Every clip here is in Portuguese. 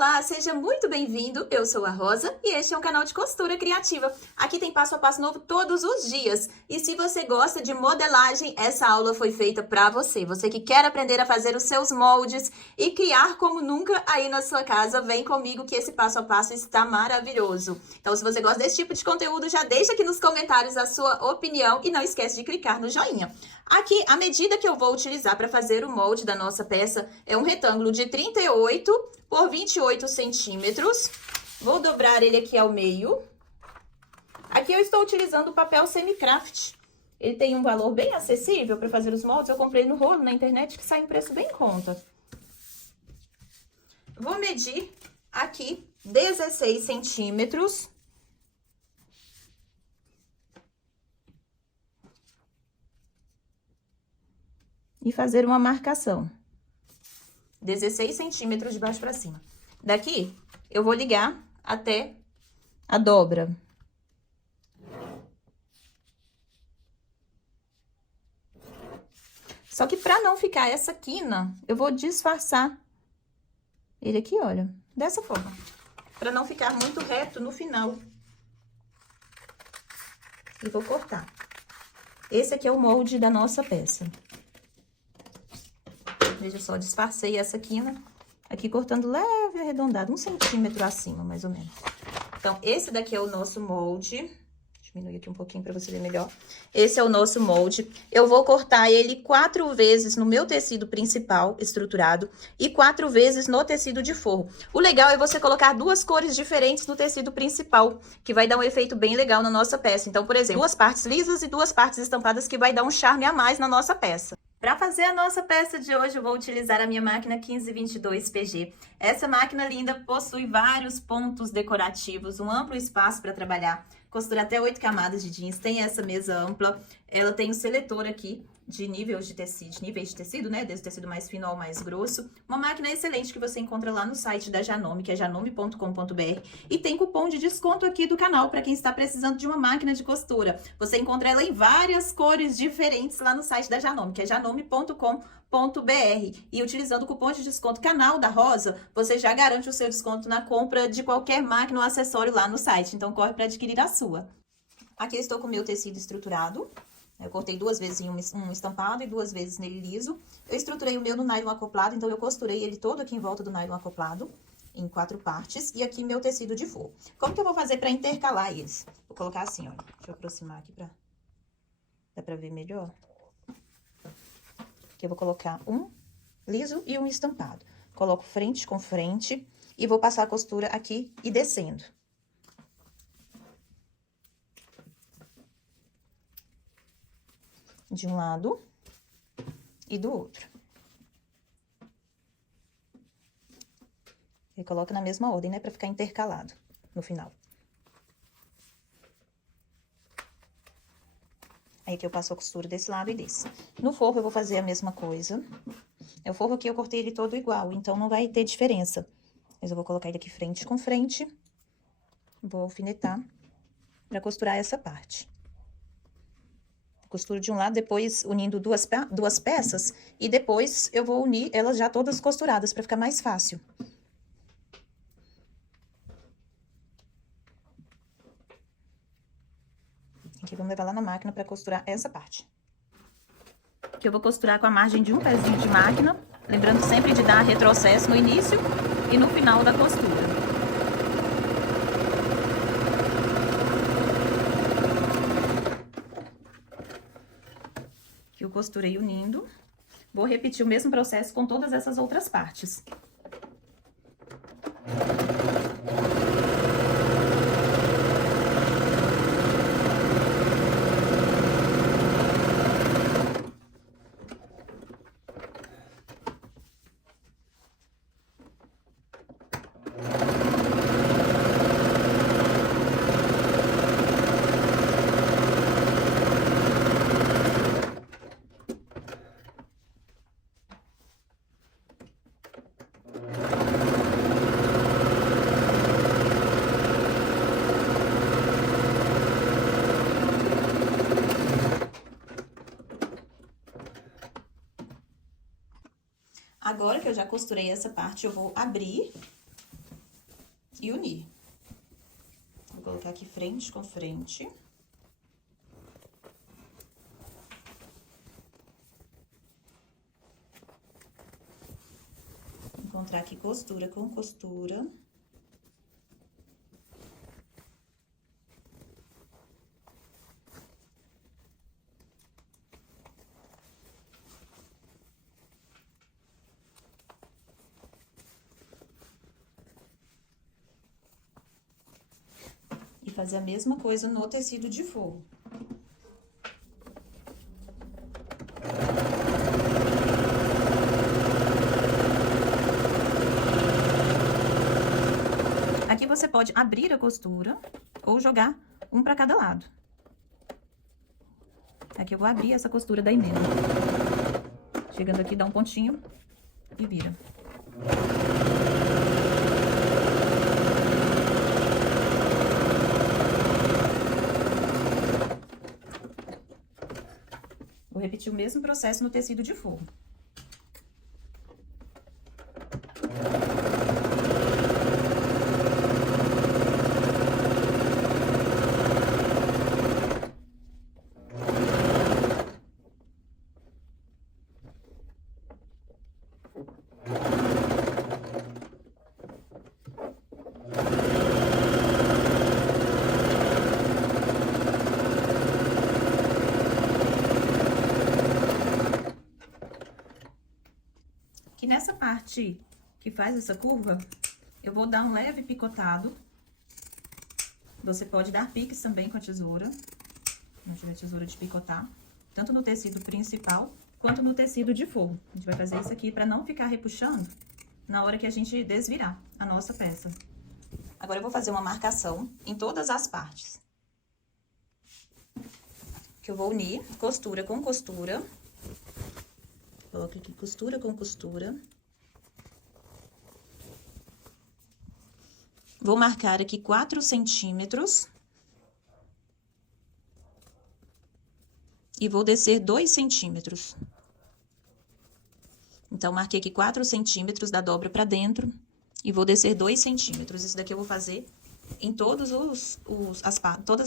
Olá, seja muito bem-vindo. Eu sou a Rosa e este é um canal de costura criativa. Aqui tem passo a passo novo todos os dias. E se você gosta de modelagem, essa aula foi feita para você. Você que quer aprender a fazer os seus moldes e criar como nunca aí na sua casa, vem comigo que esse passo a passo está maravilhoso. Então, se você gosta desse tipo de conteúdo, já deixa aqui nos comentários a sua opinião e não esquece de clicar no joinha. Aqui, a medida que eu vou utilizar para fazer o molde da nossa peça é um retângulo de 38 por 28 centímetros. Vou dobrar ele aqui ao meio. Aqui eu estou utilizando o papel Semicraft. Ele tem um valor bem acessível para fazer os moldes. Eu comprei no rolo na internet que sai um preço bem em conta. Vou medir aqui 16 centímetros. E fazer uma marcação. 16 centímetros de baixo para cima. Daqui, eu vou ligar até a dobra. Só que para não ficar essa quina, eu vou disfarçar ele aqui, olha, dessa forma. Para não ficar muito reto no final. E vou cortar. Esse aqui é o molde da nossa peça. Veja só, disfarcei essa quina aqui cortando leve e arredondado, 1 centímetro acima, mais ou menos. Então, esse daqui é o nosso molde. Diminuir aqui um pouquinho para você ver melhor. Esse é o nosso molde. Eu vou cortar ele 4 vezes no meu tecido principal estruturado e 4 vezes no tecido de forro. O legal é você colocar 2 cores diferentes no tecido principal, que vai dar um efeito bem legal na nossa peça. Então, por exemplo, 2 partes lisas e 2 partes estampadas, que vai dar um charme a mais na nossa peça. Para fazer a nossa peça de hoje, eu vou utilizar a minha máquina 1522 PG. Essa máquina linda possui vários pontos decorativos, um amplo espaço para trabalhar. Costura até 8 camadas de jeans, tem essa mesa ampla. Ela tem um seletor aqui de níveis de tecido, né? Desde o tecido mais fino ao mais grosso. Uma máquina excelente que você encontra lá no site da Janome, que é janome.com.br. E tem cupom de desconto aqui do canal para quem está precisando de uma máquina de costura. Você encontra ela em várias cores diferentes lá no site da Janome, que é janome.com.br. E utilizando o cupom de desconto Canal da Rosa, você já garante o seu desconto na compra de qualquer máquina ou acessório lá no site. Então, corre para adquirir a sua. Aqui eu estou com o meu tecido estruturado. Eu cortei 2 vezes em um estampado e 2 vezes nele liso. Eu estruturei o meu no nylon acoplado, então eu costurei ele todo aqui em volta do nylon acoplado, em 4 partes. E aqui meu tecido de forro. Como que eu vou fazer para intercalar eles? Vou colocar assim, ó. Deixa eu aproximar aqui dá pra ver melhor. Aqui eu vou colocar um liso e um estampado. Coloco frente com frente e vou passar a costura aqui e descendo. De um lado e do outro. E coloca na mesma ordem, né? Pra ficar intercalado no final. Aí aqui eu passo a costura desse lado e desse. No forro eu vou fazer a mesma coisa. O forro aqui eu cortei ele todo igual, então não vai ter diferença. Mas eu vou colocar ele aqui frente com frente. Vou alfinetar pra costurar essa parte. Costuro de um lado, depois unindo duas peças, e depois eu vou unir elas já todas costuradas, para ficar mais fácil. Aqui vamos levar lá na máquina para costurar essa parte. Aqui eu vou costurar com a margem de um pezinho de máquina, lembrando sempre de dar retrocesso no início e no final da costura. Eu costurei unindo. Vou repetir o mesmo processo com todas essas outras partes. Agora que eu já costurei essa parte, eu vou abrir e unir. Vou colocar aqui frente com frente. Encontrar aqui costura com costura. E fazer a mesma coisa no tecido de forro. Aqui você pode abrir a costura ou jogar um para cada lado. Aqui eu vou abrir essa costura da emenda. Chegando aqui, dá um pontinho e vira. Vou repetir o mesmo processo no tecido de forro. Que nessa parte que faz essa curva, eu vou dar um leve picotado. Você pode dar piques também com a tesoura, se não tiver tesoura de picotar, tanto no tecido principal quanto no tecido de forro. A gente vai fazer isso aqui para não ficar repuxando na hora que a gente desvirar a nossa peça. Agora eu vou fazer uma marcação em todas as partes. Que eu vou unir costura com costura. Coloco aqui costura com costura. Vou marcar aqui 4 centímetros. E vou descer 2 centímetros. Então, marquei aqui 4 centímetros da dobra pra dentro. E vou descer 2 centímetros. Isso daqui eu vou fazer em todas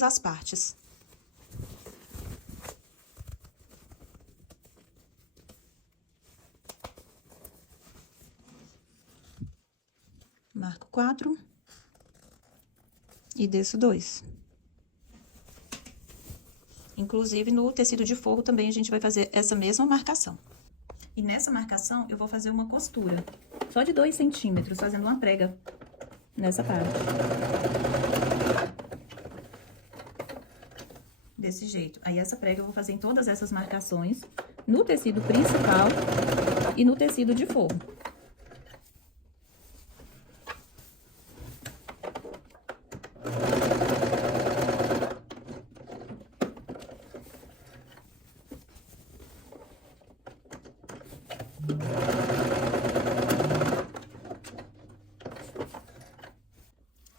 as partes. Marco 4 e desço 2. Inclusive, no tecido de forro também a gente vai fazer essa mesma marcação. E nessa marcação, eu vou fazer uma costura, só de 2 centímetros, fazendo uma prega nessa parte. Desse jeito. Aí, essa prega eu vou fazer em todas essas marcações, no tecido principal e no tecido de forro.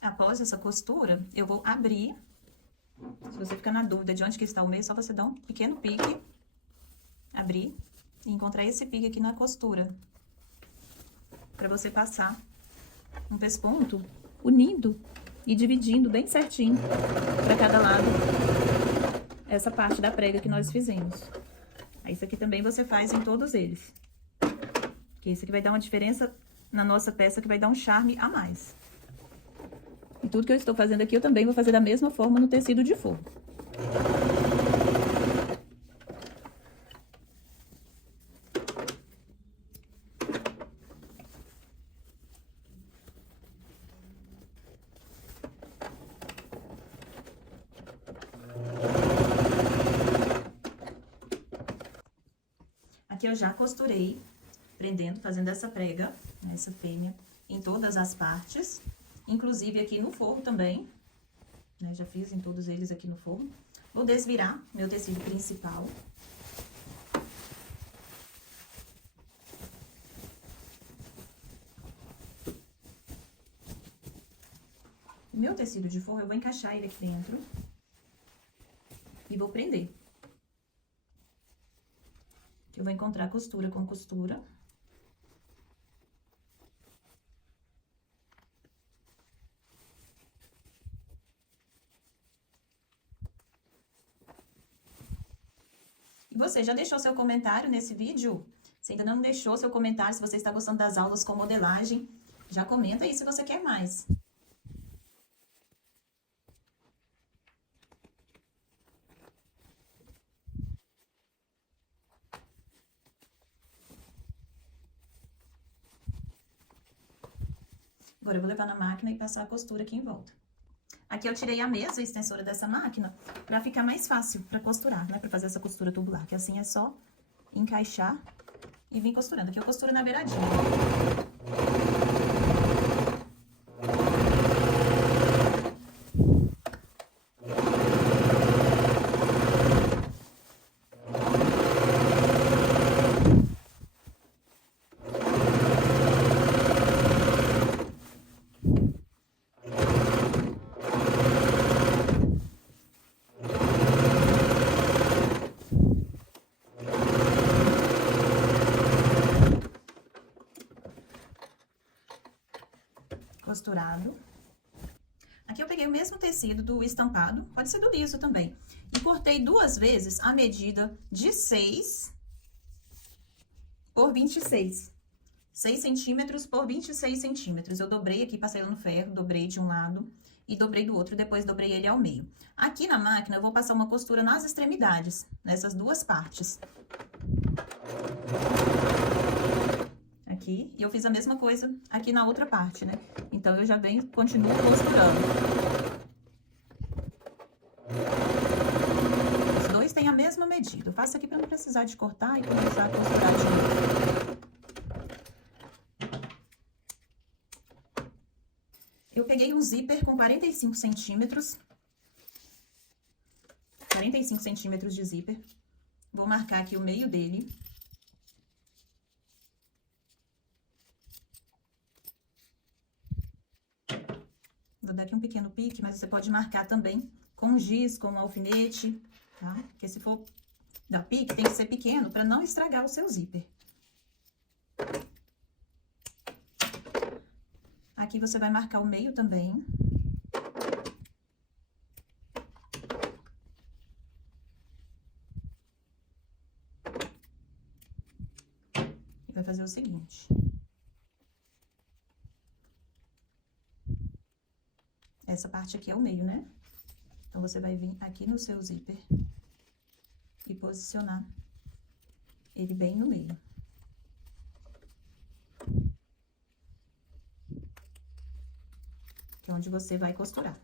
Após essa costura, eu vou abrir. Se você ficar na dúvida de onde que está o meio, é só você dar um pequeno pique, abrir e encontrar esse pique aqui na costura. Pra você passar um pesponto unindo e dividindo bem certinho pra cada lado essa parte da prega que nós fizemos. Aí, isso aqui também você faz em todos eles. Que isso aqui vai dar uma diferença na nossa peça, que vai dar um charme a mais. E tudo que eu estou fazendo aqui, eu também vou fazer da mesma forma no tecido de forro. Aqui eu já costurei, prendendo, fazendo essa prega, essa fêmea, em todas as partes. Inclusive aqui no forro também, né? Já fiz em todos eles aqui no forro. Vou desvirar meu tecido principal. O meu tecido de forro, eu vou encaixar ele aqui dentro. E vou prender. Eu vou encontrar costura com costura. E você já deixou seu comentário nesse vídeo? Se ainda não deixou seu comentário, se você está gostando das aulas com modelagem, já comenta aí se você quer mais. Agora eu vou levar na máquina e passar a costura aqui em volta. Aqui eu tirei a mesa extensora dessa máquina pra ficar mais fácil pra costurar, né? Pra fazer essa costura tubular, que assim é só encaixar e vir costurando. Aqui eu costuro na beiradinha. Costurado. Aqui eu peguei o mesmo tecido do estampado, pode ser do liso também, e cortei 2 vezes a medida de 6 por 26. 6 centímetros por 26 centímetros. Eu dobrei aqui, passei no ferro, dobrei de um lado e dobrei do outro, depois dobrei ele ao meio. Aqui na máquina eu vou passar uma costura nas extremidades, nessas 2 partes. Aqui, e eu fiz a mesma coisa aqui na outra parte, né? Então, eu já venho, continuo costurando. Os dois têm a mesma medida. Eu faço aqui pra não precisar de cortar e começar a costurar de novo. Eu peguei um zíper com 45 centímetros. 45 centímetros de zíper. Vou marcar aqui o meio dele. Vou dar aqui um pequeno pique, mas você pode marcar também com giz, com um alfinete, tá? Porque se for dar pique, tem que ser pequeno para não estragar o seu zíper. Aqui você vai marcar o meio também. E vai fazer o seguinte. Essa parte aqui é o meio, né? Então, você vai vir aqui no seu zíper e posicionar ele bem no meio. Que é onde você vai costurar.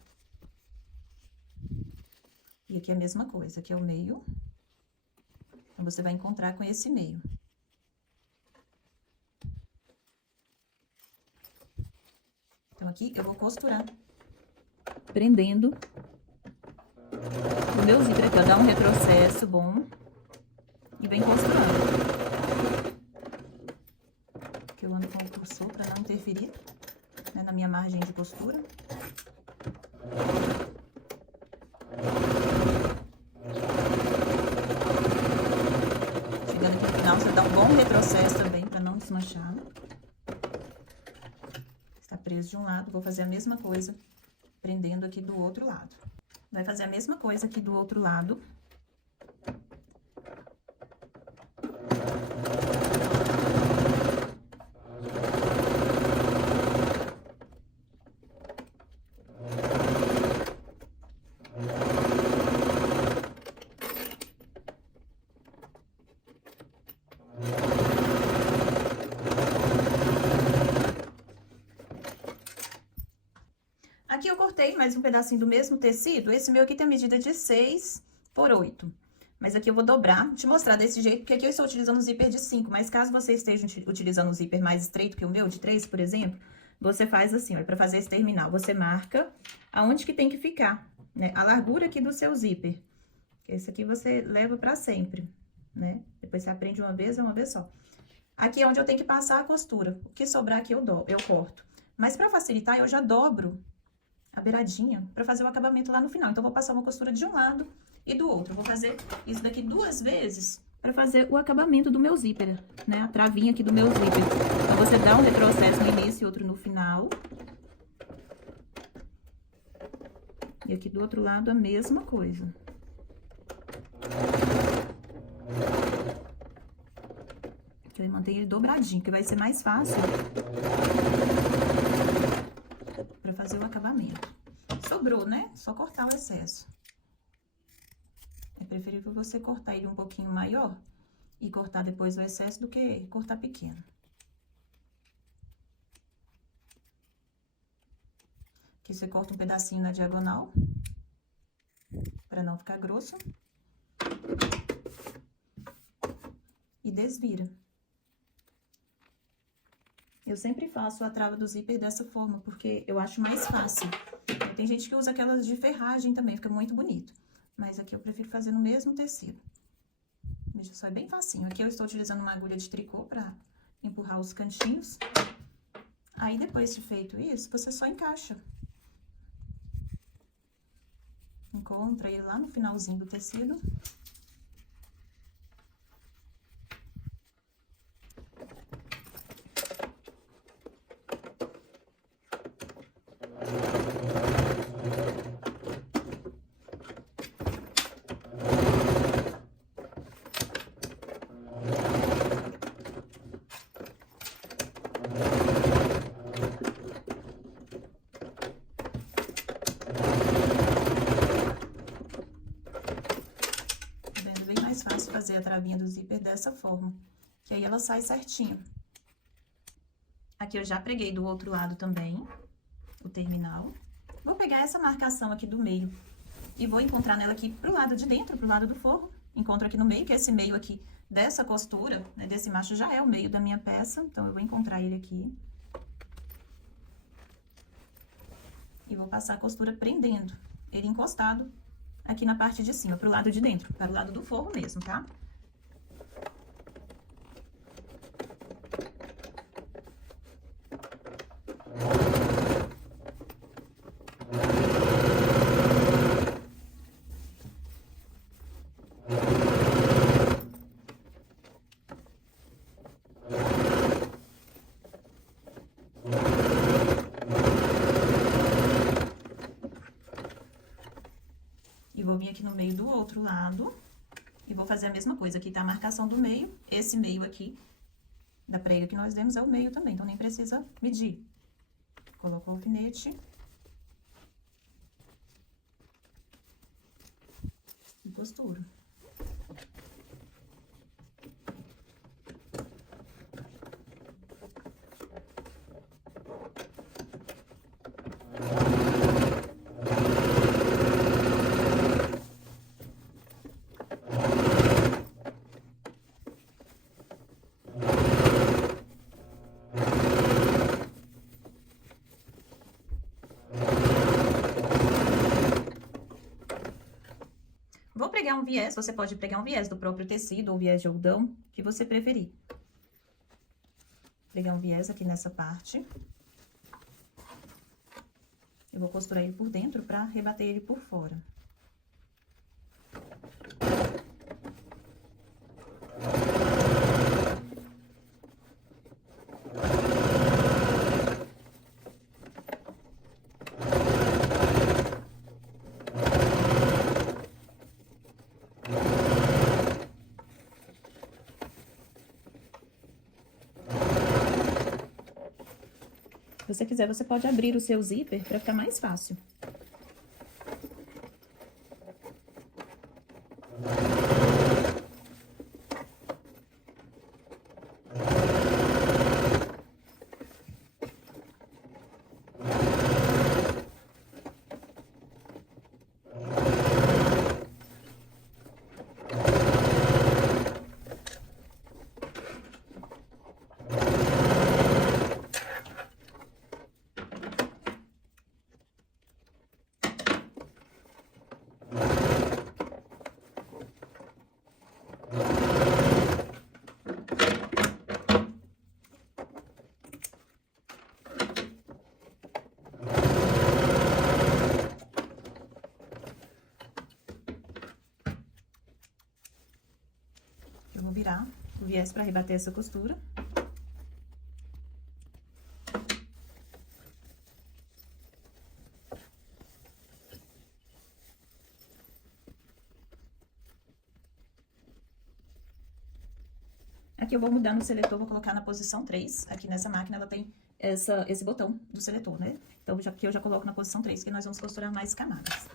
E aqui é a mesma coisa, aqui é o meio. Então, você vai encontrar com esse meio. Então, aqui eu vou costurar, prendendo o meu zíper aqui, ó, dá um retrocesso bom e vem costurando. Aqui eu ando com o cursor para não interferir, né, na minha margem de costura. Chegando aqui no final, você dá um bom retrocesso também para não desmanchar. Está preso de um lado, vou fazer a mesma coisa prendendo aqui do outro lado. Vai fazer a mesma coisa aqui do outro lado. Aqui eu cortei mais um pedacinho do mesmo tecido. Esse meu aqui tem a medida de 6 por 8. Mas aqui eu vou dobrar, te mostrar desse jeito, porque aqui eu estou utilizando o zíper de 5. Mas caso você esteja utilizando um zíper mais estreito que o meu, de 3, por exemplo, você faz assim, ó, pra fazer esse terminal. Você marca aonde que tem que ficar, né? A largura aqui do seu zíper. Esse aqui você leva pra sempre, né? Depois você aprende uma vez, é uma vez só. Aqui é onde eu tenho que passar a costura. O que sobrar aqui eu corto. Mas pra facilitar, eu já dobro a beiradinha pra fazer o acabamento lá no final. Então, eu vou passar uma costura de um lado e do outro. Eu vou fazer isso daqui 2 vezes pra fazer o acabamento do meu zíper, né? A travinha aqui do meu zíper. Então, você dá um retrocesso no início e outro no final. E aqui do outro lado, a mesma coisa. Que eu mantenho ele dobradinho, que vai ser mais fácil pra fazer o acabamento. Sobrou, né? Só cortar o excesso. É preferível você cortar ele um pouquinho maior e cortar depois o excesso do que cortar pequeno. Aqui você corta um pedacinho na diagonal, para não ficar grosso. E desvira. Eu sempre faço a trava do zíper dessa forma, porque eu acho mais fácil. Tem gente que usa aquelas de ferragem também, fica muito bonito. Mas aqui eu prefiro fazer no mesmo tecido. Veja só, é bem facinho. Aqui eu estou utilizando uma agulha de tricô para empurrar os cantinhos. Aí, depois de feito isso, você só encaixa. Encontra ele lá no finalzinho do tecido. Mais fácil fazer a travinha do zíper dessa forma, que aí ela sai certinho. Aqui eu já preguei do outro lado também, o terminal. Vou pegar essa marcação aqui do meio e vou encontrar nela aqui pro lado de dentro, pro lado do forro. Encontro aqui no meio, que esse meio aqui dessa costura, né, desse macho já é o meio da minha peça, então eu vou encontrar ele aqui. E vou passar a costura prendendo ele encostado aqui na parte de cima, pro lado de dentro, para o lado do forro mesmo, tá? E vou vir aqui no meio do outro lado e vou fazer a mesma coisa. Aqui tá a marcação do meio, esse meio aqui da prega que nós demos é o meio também, então nem precisa medir. Coloco o alfinete. E costuro. Vou pregar um viés, você pode pregar um viés do próprio tecido ou viés de algodão, que você preferir. Pregar um viés aqui nessa parte. Eu vou costurar ele por dentro pra rebater ele por fora. Se você quiser, você pode abrir o seu zíper para ficar mais fácil. Eu vou virar o viés para rebater essa costura. Aqui eu vou mudar no seletor, vou colocar na posição 3. Aqui nessa máquina ela tem esse botão do seletor, né? Então, aqui eu já coloco na posição 3, que nós vamos costurar mais camadas.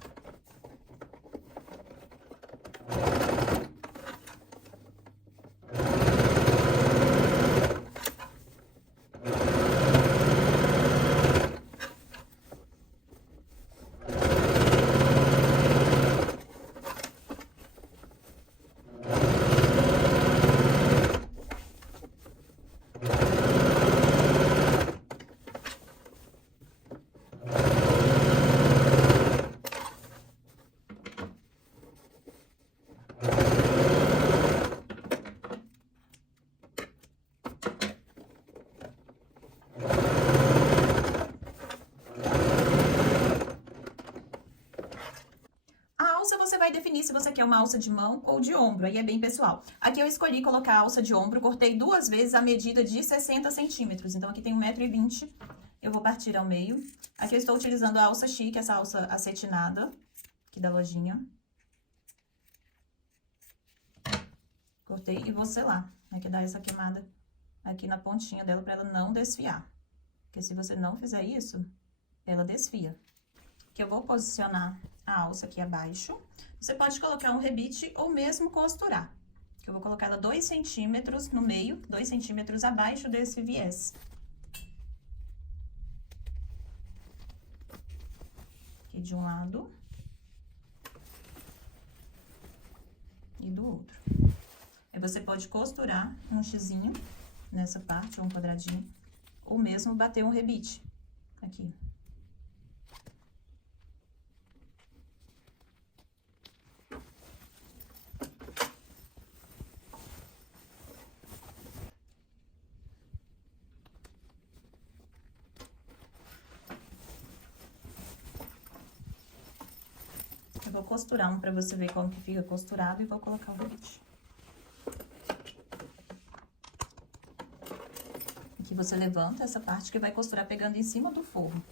Você vai definir se você quer uma alça de mão ou de ombro, aí é bem pessoal. Aqui eu escolhi colocar a alça de ombro, cortei 2 vezes a medida de 60 centímetros. Então, aqui tem 1,20 m, eu vou partir ao meio. Aqui eu estou utilizando a alça chique, essa alça acetinada, aqui da lojinha. Cortei e vou selar, né, que dá essa queimada aqui na pontinha dela pra ela não desfiar. Porque se você não fizer isso, ela desfia. Que eu vou posicionar a alça aqui abaixo. Você pode colocar um rebite ou mesmo costurar. Que eu vou colocar ela 2 centímetros no meio, 2 centímetros abaixo desse viés. Aqui de um lado. E do outro. Aí você pode costurar um xizinho nessa parte, ou um quadradinho. Ou mesmo bater um rebite aqui. Eu vou costurar um pra você ver como que fica costurado e vou colocar o rebite. Aqui você levanta essa parte que vai costurar pegando em cima do forro.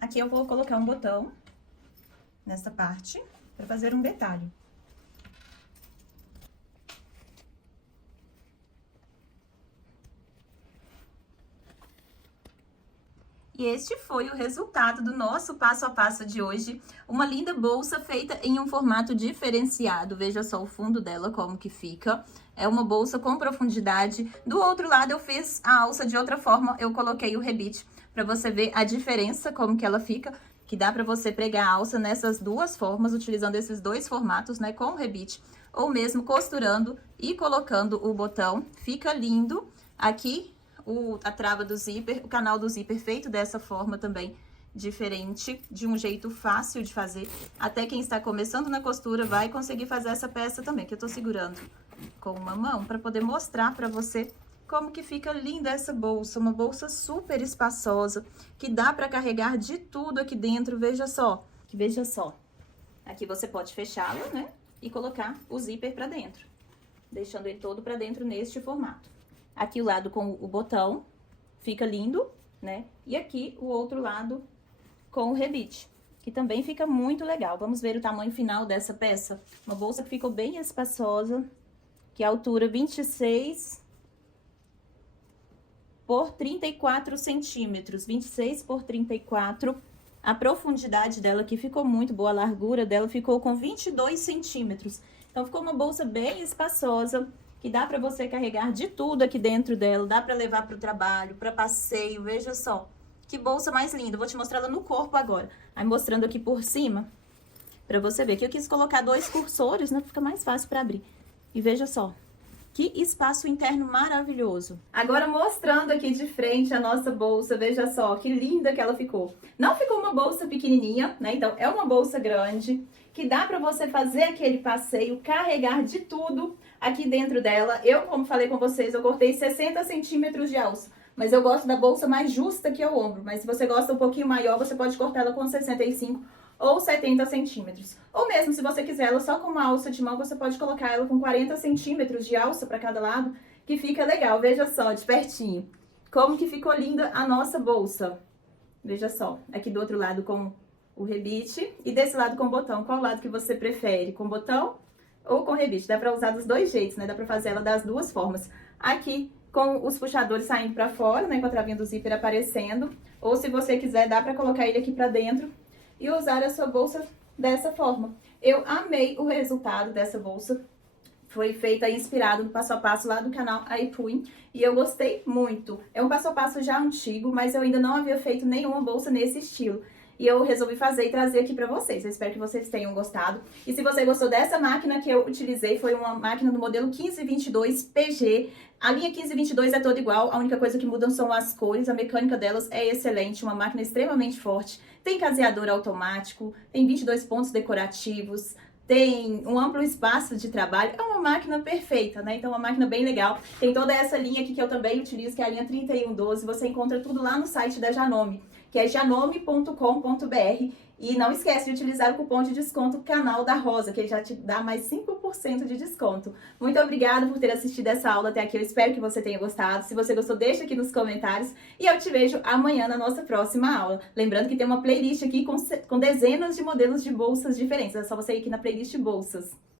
Aqui eu vou colocar um botão nessa parte para fazer um detalhe. E este foi o resultado do nosso passo a passo de hoje. Uma linda bolsa feita em um formato diferenciado. Veja só o fundo dela como que fica. É uma bolsa com profundidade. Do outro lado eu fiz a alça de outra forma, eu coloquei o rebite para você ver a diferença, como que ela fica. Que dá para você pregar a alça nessas duas formas, utilizando esses dois formatos, né, com o rebite. Ou mesmo costurando e colocando o botão. Fica lindo. Aqui a trava do zíper, o canal do zíper feito dessa forma também, diferente, de um jeito fácil de fazer. Até quem está começando na costura vai conseguir fazer essa peça também, que eu tô segurando com uma mão para poder mostrar para você como que fica linda essa bolsa. Uma bolsa super espaçosa, que dá para carregar de tudo aqui dentro, veja só. Aqui você pode fechá-la, né, e colocar o zíper para dentro, deixando ele todo para dentro neste formato. Aqui o lado com o botão, fica lindo, né? E aqui o outro lado com o rebite, que também fica muito legal. Vamos ver o tamanho final dessa peça. Uma bolsa que ficou bem espaçosa, que é a altura 26 por 34 centímetros. 26 por 34. A profundidade dela aqui ficou muito boa, a largura dela ficou com 22 centímetros. Então, ficou uma bolsa bem espaçosa, que dá pra você carregar de tudo aqui dentro dela, dá pra levar pro trabalho, pra passeio, veja só. Que bolsa mais linda, vou te mostrar ela no corpo agora. Aí mostrando aqui por cima, pra você ver. Aqui eu quis colocar 2 cursores, né, fica mais fácil pra abrir. E veja só, que espaço interno maravilhoso. Agora mostrando aqui de frente a nossa bolsa, veja só, que linda que ela ficou. Não ficou uma bolsa pequenininha, né, então é uma bolsa grande, que dá pra você fazer aquele passeio, carregar de tudo aqui dentro dela. Eu, como falei com vocês, eu cortei 60 centímetros de alça, mas eu gosto da bolsa mais justa que é o ombro. Mas se você gosta um pouquinho maior, você pode cortar ela com 65 ou 70 centímetros. Ou mesmo, se você quiser ela só com uma alça de mão, você pode colocar ela com 40 centímetros de alça para cada lado, que fica legal. Veja só, de pertinho, como que ficou linda a nossa bolsa. Veja só, aqui do outro lado com o rebite e desse lado com botão. Qual lado que você prefere? Com botão ou com rebite? Dá pra usar dos dois jeitos, né? Dá pra fazer ela das duas formas. Aqui com os puxadores saindo pra fora, né? Com a travinha do zíper aparecendo. Ou se você quiser, dá pra colocar ele aqui pra dentro e usar a sua bolsa dessa forma. Eu amei o resultado dessa bolsa. Foi feita inspirado no passo a passo lá do canal iPuin e eu gostei muito. É um passo a passo já antigo, mas eu ainda não havia feito nenhuma bolsa nesse estilo. E eu resolvi fazer e trazer aqui pra vocês. Eu espero que vocês tenham gostado. E se você gostou dessa máquina que eu utilizei, foi uma máquina do modelo 1522 PG. A linha 1522 é toda igual, a única coisa que mudam são as cores, a mecânica delas é excelente, uma máquina extremamente forte. Tem caseador automático, tem 22 pontos decorativos, tem um amplo espaço de trabalho, é uma máquina perfeita, né? Então, uma máquina bem legal. Tem toda essa linha aqui que eu também utilizo, que é a linha 3112, você encontra tudo lá no site da Janome, que é janome.com.br. E não esquece de utilizar o cupom de desconto Canal da Rosa, que ele já te dá mais 5% de desconto. Muito obrigada por ter assistido essa aula até aqui, eu espero que você tenha gostado. Se você gostou, deixa aqui nos comentários e eu te vejo amanhã na nossa próxima aula. Lembrando que tem uma playlist aqui com dezenas de modelos de bolsas diferentes, é só você ir aqui na playlist bolsas.